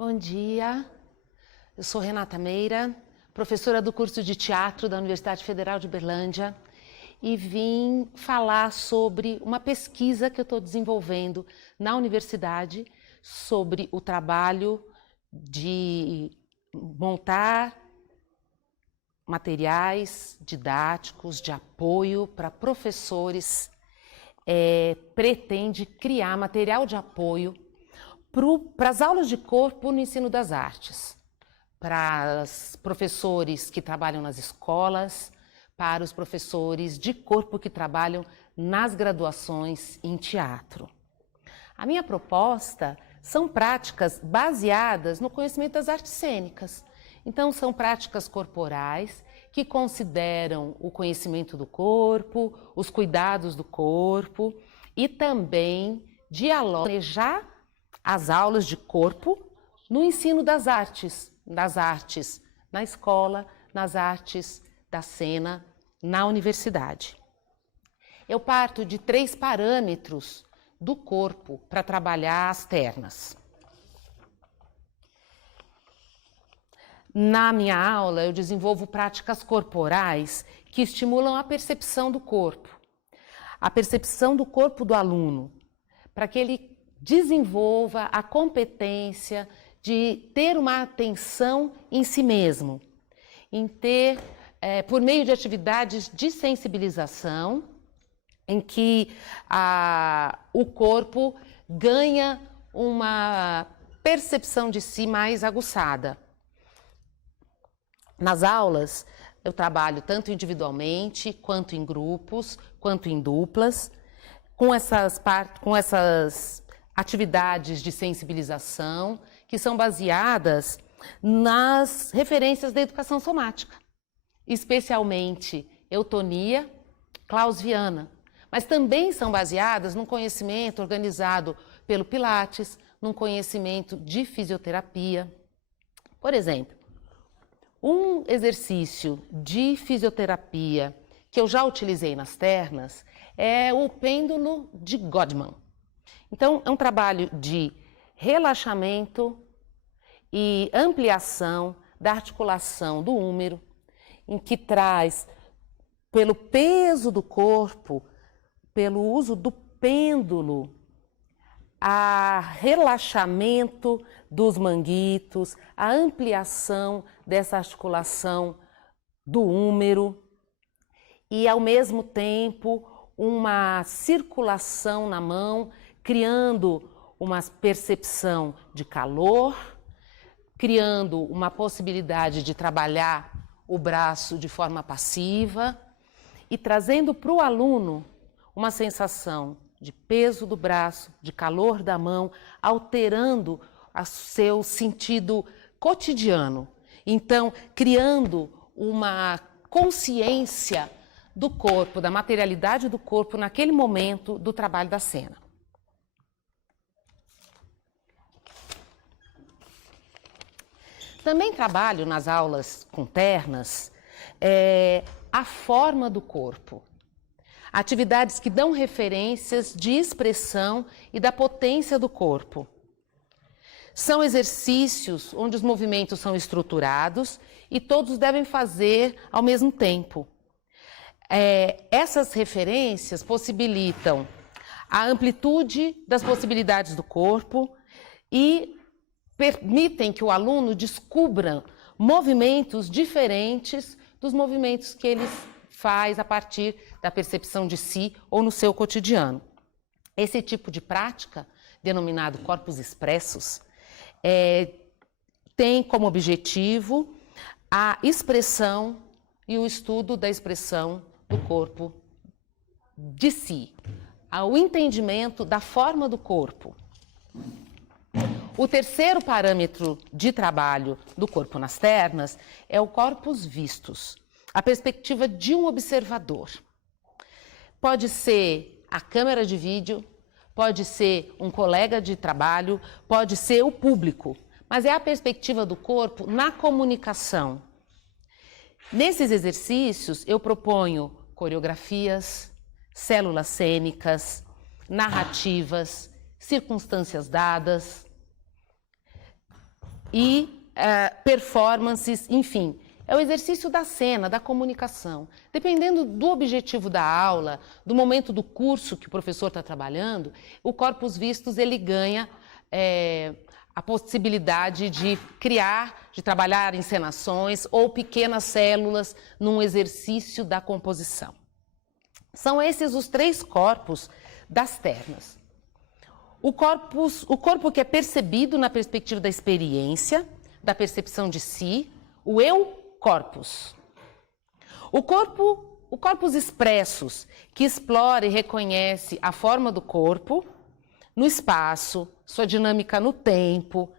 Bom dia, eu sou Renata Meira, professora do curso de teatro da Universidade Federal de Uberlândia e vim falar sobre uma pesquisa que eu estou desenvolvendo na universidade sobre o trabalho de montar materiais didáticos de apoio para professores, pretende criar material de apoio para as aulas de corpo no ensino das artes, para os professores que trabalham nas escolas, para os professores de corpo que trabalham nas graduações em teatro. A minha proposta são práticas baseadas no conhecimento das artes cênicas. Então, são práticas corporais que consideram o conhecimento do corpo, os cuidados do corpo e também dialogam as aulas de corpo no ensino das artes na escola, nas artes da cena, na universidade. Eu parto de 3 parâmetros do corpo para trabalhar as ternas. Na minha aula, eu desenvolvo práticas corporais que estimulam a percepção do corpo do aluno, para que ele desenvolva a competência de ter uma atenção em si mesmo, em ter, por meio de atividades de sensibilização, em que o corpo ganha uma percepção de si mais aguçada. Nas aulas, eu trabalho tanto individualmente, quanto em grupos, quanto em duplas, com essas atividades de sensibilização que são baseadas nas referências da educação somática, especialmente eutonia, clausiana, mas também são baseadas num conhecimento organizado pelo Pilates, num conhecimento de fisioterapia. Por exemplo, um exercício de fisioterapia que eu já utilizei nas ternas é o pêndulo de Godman. Então, é um trabalho de relaxamento e ampliação da articulação do húmero, em que traz, pelo peso do corpo, pelo uso do pêndulo, a relaxamento dos manguitos, a ampliação dessa articulação do húmero e, ao mesmo tempo, uma circulação na mão, criando uma percepção de calor, criando uma possibilidade de trabalhar o braço de forma passiva e trazendo para o aluno uma sensação de peso do braço, de calor da mão, alterando o seu sentido cotidiano. Então, criando uma consciência do corpo, da materialidade do corpo naquele momento do trabalho da cena. Também trabalho nas aulas com ternas a forma do corpo. Atividades que dão referências de expressão e da potência do corpo. São exercícios onde os movimentos são estruturados e todos devem fazer ao mesmo tempo. Essas referências possibilitam a amplitude das possibilidades do corpo e permitem que o aluno descubra movimentos diferentes dos movimentos que ele faz a partir da percepção de si ou no seu cotidiano. Esse tipo de prática, denominado corpos expressos, tem como objetivo a expressão e o estudo da expressão do corpo de si, o entendimento da forma do corpo. O terceiro parâmetro de trabalho do corpo nas ternas é o corpus vistus, a perspectiva de um observador. Pode ser a câmera de vídeo, pode ser um colega de trabalho, pode ser o público, mas é a perspectiva do corpo na comunicação. Nesses exercícios, eu proponho coreografias, células cênicas, narrativas, circunstâncias dadas, e performances, enfim. É o exercício da cena, da comunicação. Dependendo do objetivo da aula, do momento do curso que o professor está trabalhando, o corpus vistus ele ganha a possibilidade de criar, de trabalhar encenações ou pequenas células num exercício da composição. São esses os 3 corpos das ternas. O corpo que é percebido na perspectiva da experiência, da percepção de si, o eu corpus. O corpus expressus, que explora e reconhece a forma do corpo no espaço, sua dinâmica no tempo,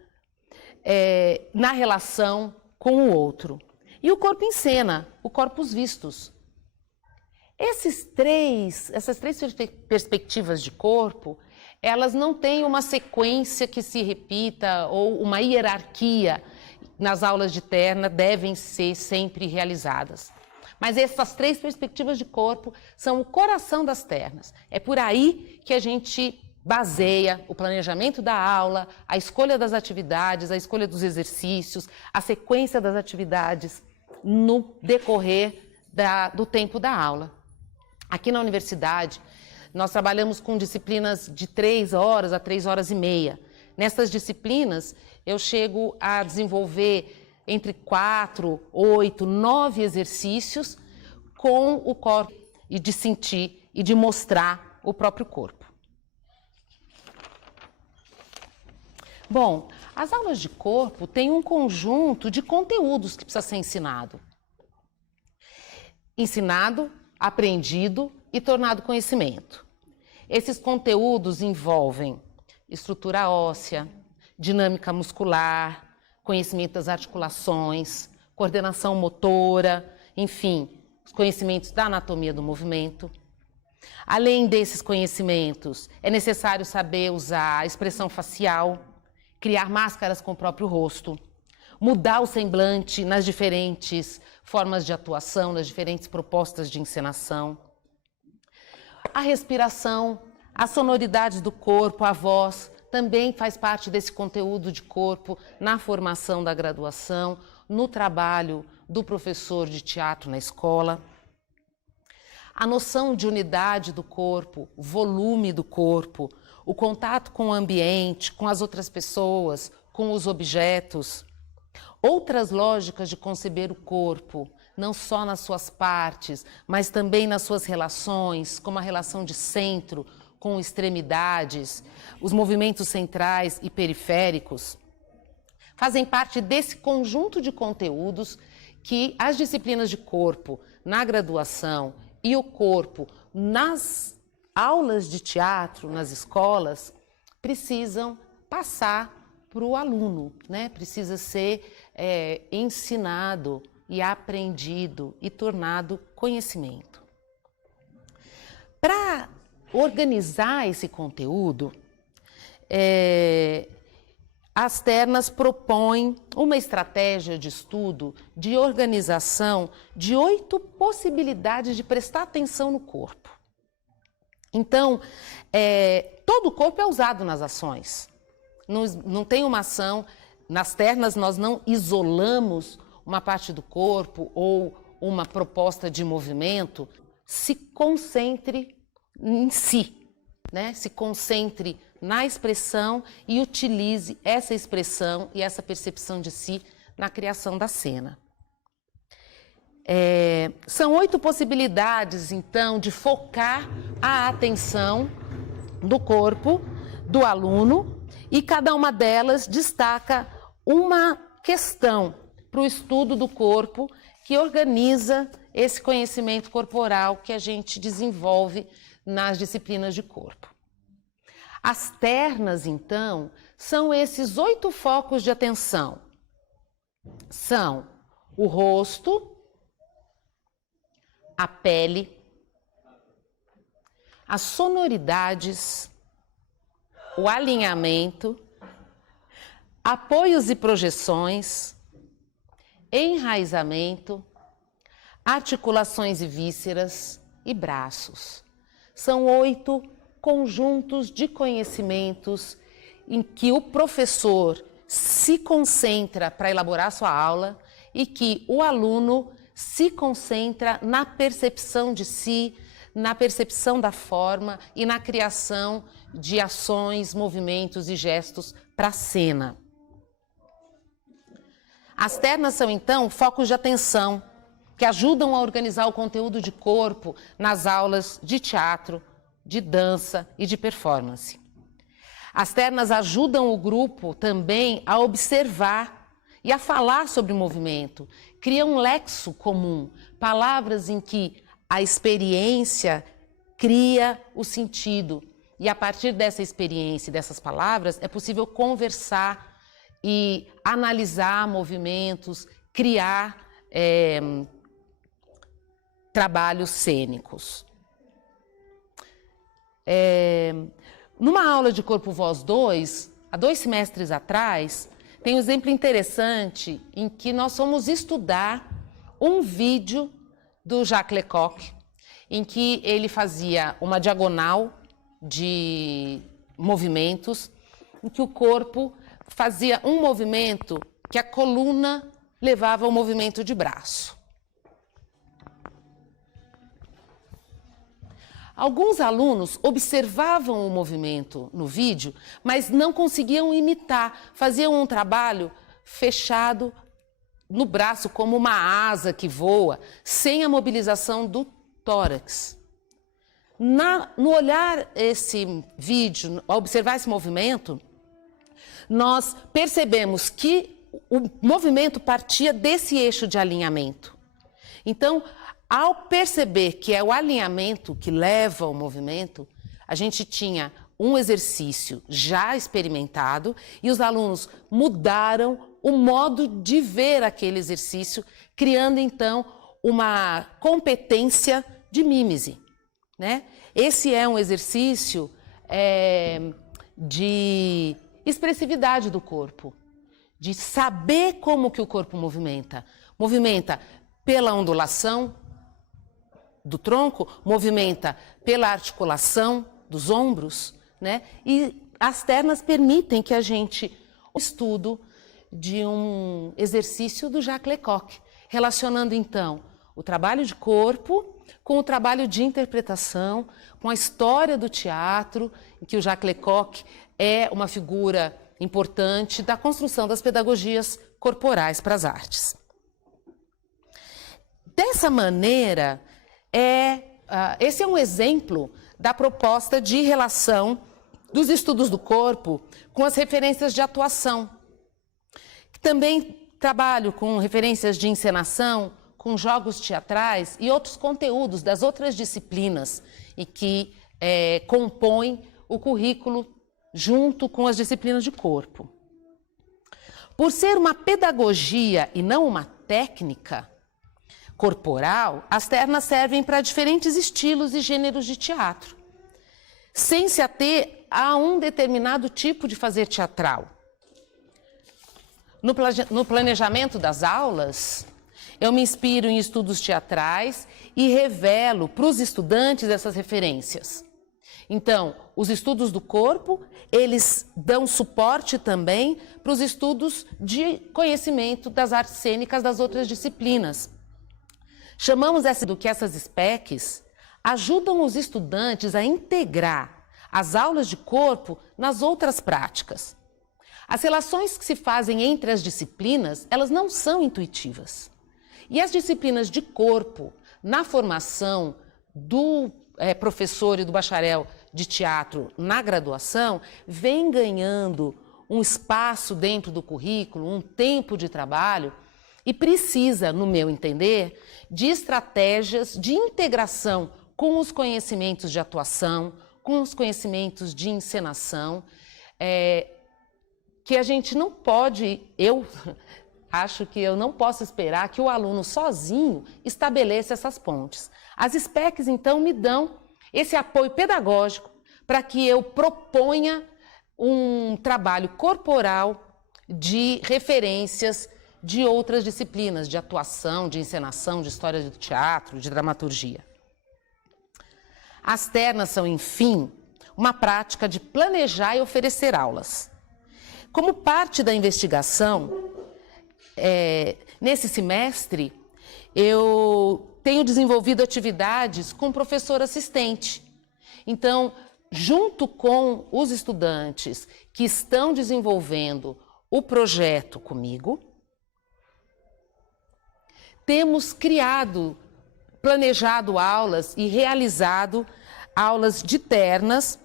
na relação com o outro. E o corpo em cena, o corpus vistus. Essas três perspectivas de corpo, elas não têm uma sequência que se repita ou uma hierarquia nas aulas de terna, devem ser sempre realizadas. Mas essas 3 perspectivas de corpo são o coração das ternas. É por aí que a gente baseia o planejamento da aula, a escolha das atividades, a escolha dos exercícios, a sequência das atividades no decorrer do tempo da aula. Aqui na universidade, nós trabalhamos com disciplinas de 3 horas a 3 horas e meia. Nessas disciplinas, eu chego a desenvolver entre 4, 8, 9 exercícios com o corpo e de sentir e de mostrar o próprio corpo. Bom, as aulas de corpo têm um conjunto de conteúdos que precisa ser ensinado. Ensinado, aprendido e tornado conhecimento. Esses conteúdos envolvem estrutura óssea, dinâmica muscular, conhecimento das articulações, coordenação motora, enfim, os conhecimentos da anatomia do movimento. Além desses conhecimentos, é necessário saber usar a expressão facial, criar máscaras com o próprio rosto, mudar o semblante nas diferentes formas de atuação, nas diferentes propostas de encenação. A respiração, a sonoridade do corpo, a voz, também faz parte desse conteúdo de corpo na formação da graduação, no trabalho do professor de teatro na escola. A noção de unidade do corpo, o volume do corpo, o contato com o ambiente, com as outras pessoas, com os objetos. Outras lógicas de conceber o corpo, não só nas suas partes, mas também nas suas relações, como a relação de centro com extremidades, os movimentos centrais e periféricos, fazem parte desse conjunto de conteúdos que as disciplinas de corpo na graduação e o corpo nas aulas de teatro, nas escolas, precisam passar para o aluno, né? Precisa ser ensinado e aprendido e tornado conhecimento. Para organizar esse conteúdo, as ternas propõem uma estratégia de estudo, de organização de 8 possibilidades de prestar atenção no corpo. Então, todo o corpo é usado nas ações. Não tem uma ação, nas ternas nós não isolamos uma parte do corpo ou uma proposta de movimento. Se concentre em si, né? Se concentre na expressão e utilize essa expressão e essa percepção de si na criação da cena. São 8 possibilidades, então, de focar a atenção do corpo do aluno e cada uma delas destaca uma questão para o estudo do corpo que organiza esse conhecimento corporal que a gente desenvolve nas disciplinas de corpo. As ternas, então, são esses 8 focos de atenção. São o rosto, a pele, as sonoridades, o alinhamento, apoios e projeções, enraizamento, articulações e vísceras e braços. São 8 conjuntos de conhecimentos em que o professor se concentra para elaborar sua aula e que o aluno se concentra na percepção de si, na percepção da forma e na criação de ações, movimentos e gestos para a cena. As ternas são, então, focos de atenção que ajudam a organizar o conteúdo de corpo nas aulas de teatro, de dança e de performance. As ternas ajudam o grupo também a observar e a falar sobre o movimento, criam um lexo comum, palavras em que a experiência cria o sentido. E a partir dessa experiência e dessas palavras é possível conversar e analisar movimentos, criar trabalhos cênicos. Numa aula de Corpo Voz 2, há 2 semestres atrás, tem um exemplo interessante em que nós fomos estudar um vídeo do Jacques Lecoq, em que ele fazia uma diagonal de movimentos, em que o corpo fazia um movimento que a coluna levava ao movimento de braço. Alguns alunos observavam o movimento no vídeo, mas não conseguiam imitar, faziam um trabalho fechado no braço, como uma asa que voa, sem a mobilização do tórax. No olhar esse vídeo, ao observar esse movimento, nós percebemos que o movimento partia desse eixo de alinhamento. Então, ao perceber que é o alinhamento que leva ao movimento, a gente tinha um exercício já experimentado e os alunos mudaram o modo de ver aquele exercício, criando então uma competência de mímese, né? Esse é um exercício de expressividade do corpo, de saber como que o corpo movimenta. Movimenta pela ondulação do tronco, movimenta pela articulação dos ombros, né? E as ternas permitem que a gente estudo de um exercício do Jacques Lecoq, relacionando então o trabalho de corpo com o trabalho de interpretação, com a história do teatro, em que o Jacques Lecoq é uma figura importante da construção das pedagogias corporais para as artes. Dessa maneira, esse é um exemplo da proposta de relação dos estudos do corpo com as referências de atuação. Também trabalho com referências de encenação, com jogos teatrais e outros conteúdos das outras disciplinas e que compõem o currículo junto com as disciplinas de corpo. Por ser uma pedagogia e não uma técnica corporal, as ternas servem para diferentes estilos e gêneros de teatro, sem se ater a um determinado tipo de fazer teatral. No planejamento das aulas, eu me inspiro em estudos teatrais e revelo para os estudantes essas referências. Então, os estudos do corpo, eles dão suporte também para os estudos de conhecimento das artes cênicas das outras disciplinas. Chamamos que essas SPECs ajudam os estudantes a integrar as aulas de corpo nas outras práticas. As relações que se fazem entre as disciplinas, elas não são intuitivas. E as disciplinas de corpo, na formação do professor e do bacharel de teatro na graduação, vem ganhando um espaço dentro do currículo, um tempo de trabalho, e precisa, no meu entender, de estratégias de integração com os conhecimentos de atuação, com os conhecimentos de encenação, que a gente não pode, eu acho que eu não posso esperar que o aluno sozinho estabeleça essas pontes. As SPECs, então, me dão esse apoio pedagógico para que eu proponha um trabalho corporal de referências de outras disciplinas, de atuação, de encenação, de história do teatro, de dramaturgia. As ternas são, enfim, uma prática de planejar e oferecer aulas. Como parte da investigação, nesse semestre, eu tenho desenvolvido atividades com professor assistente. Então, junto com os estudantes que estão desenvolvendo o projeto comigo, temos planejado aulas e realizado aulas de ternas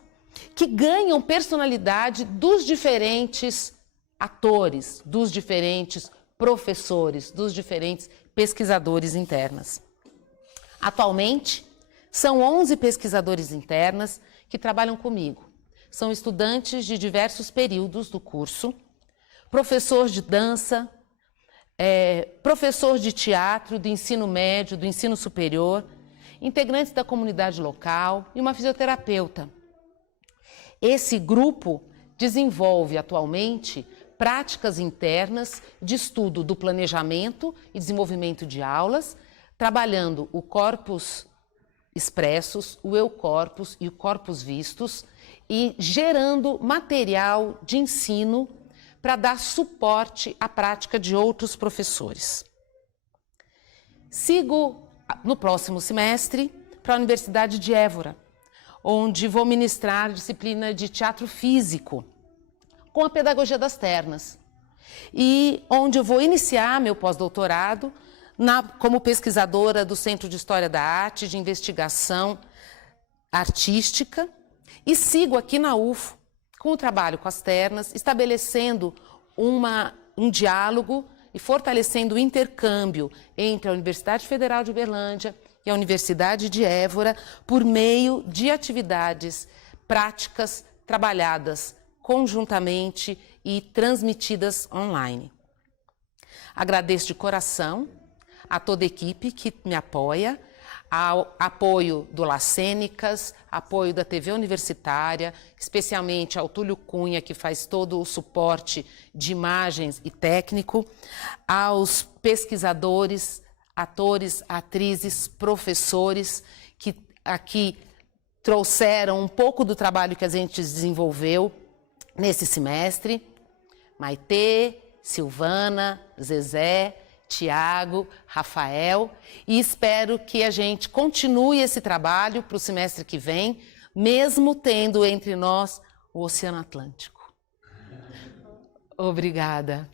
que ganham personalidade dos diferentes atores, dos diferentes professores, dos diferentes pesquisadores internas. Atualmente, são 11 pesquisadores internas que trabalham comigo. São estudantes de diversos períodos do curso, professor de dança, professor de teatro, do ensino médio, do ensino superior, integrantes da comunidade local e uma fisioterapeuta. Esse grupo desenvolve atualmente práticas internas de estudo do planejamento e desenvolvimento de aulas, trabalhando o corpus expressus, o eu corpus e o corpus vistus e gerando material de ensino para dar suporte à prática de outros professores. Sigo no próximo semestre para a Universidade de Évora, onde vou ministrar disciplina de teatro físico com a pedagogia das ternas e onde eu vou iniciar meu pós-doutorado como pesquisadora do Centro de História da Arte, de investigação artística, e sigo aqui na UFO com o trabalho com as ternas, estabelecendo um diálogo e fortalecendo o intercâmbio entre a Universidade Federal de Uberlândia e a Universidade de Évora por meio de atividades práticas trabalhadas conjuntamente e transmitidas online. Agradeço de coração a toda a equipe que me apoia, ao apoio do Las Cênicas, apoio da TV Universitária, especialmente ao Túlio Cunha, que faz todo o suporte de imagens e técnico, aos pesquisadores, atores, atrizes, professores, que aqui trouxeram um pouco do trabalho que a gente desenvolveu nesse semestre, Maitê, Silvana, Zezé, Tiago, Rafael, e espero que a gente continue esse trabalho para o semestre que vem, mesmo tendo entre nós o Oceano Atlântico. Obrigada.